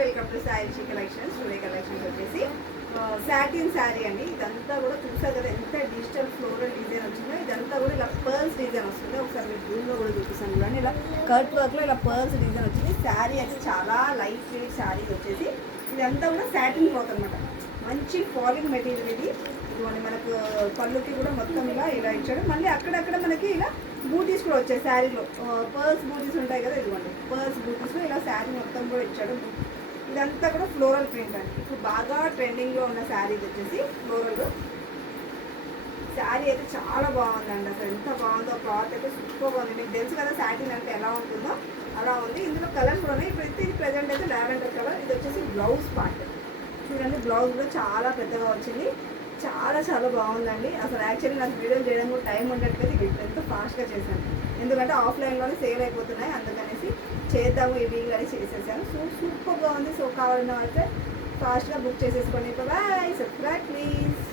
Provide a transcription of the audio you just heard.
Welcome to Saishi collections. Today collections వచ్చేసి satin sari అండి. ఇదంతా కూడా చూసారు కదా ఎంత డిజిటల్ ఫ్లోరల్ డిజైన్ వచ్చిందో. ఇదంతా కూడా ఇలా పర్ల్స్ డిజైన్ వస్తుంది. ఒకసారి మీరు జూమ్లో కూడా చూపిస్తాను చూడండి. ఇలా కట్ వర్క్లో ఇలా పర్ల్స్ డిజైన్ వచ్చింది. శారీ అయితే చాలా లైట్ వెయిట్ శారీ వచ్చేసి ఇదంతా కూడా సాటిన్ క్లాత్ అనమాట. మంచి ఫాలింగ్ మెటీరియల్ ఇది. ఇదిగోండి మనకు పళ్ళుకి కూడా మొత్తం ఇలా ఇచ్చాడు. మళ్ళీ అక్కడక్కడ మనకి ఇలా బూటీస్ కూడా వచ్చాయి శారీలో. పర్ల్స్ బూటీస్ ఉంటాయి కదా, ఇదిగోండి పర్ల్స్ బూటీస్లో ఇలా శారీ మొత్తం కూడా ఇచ్చాడు. ఇదంతా కూడా ఫ్లోరల్ ప్రింట్ అండి. ఇప్పుడు బాగా ట్రెండింగ్లో ఉన్న శారీ వచ్చేసి ఫ్లోరల్ శారీ అయితే చాలా బాగుందండి. అసలు ఎంత బాగుందో, క్లాత్ అయితే సూపర్ బాగుంది. మీకు తెలుసు కదా శాటిన్ అంటే ఎలా ఉంటుందో అలా ఉంది. ఇందులో కలర్స్ కూడా ఉన్నాయి. ఇప్పుడు ఇది ప్రజెంట్ అయితే లావెండర్ కలర్. ఇది వచ్చేసి బ్లౌజ్ పార్ట్ చూడండి. బ్లౌజ్ కూడా చాలా పెద్దగా వచ్చింది. చాలా చాలా బాగుందండి. అసలు యాక్చువల్లీ నాకు వీడియో చేయడం కూడా టైం ఉండట్లేదు. ఇప్పుడు ఎంతో ఫాస్ట్గా చేశాను, ఎందుకంటే ఆఫ్లైన్లోనే సేల్ అయిపోతున్నాయి. అందుకనేసి చేద్దాము ఇవి అని చేసేసాను. సో సూపర్గా ఉంది. సో కావాలన్న అయితే ఫాస్ట్గా బుక్ చేసేసుకోండి. బాయ్. సబ్స్క్రైబ్.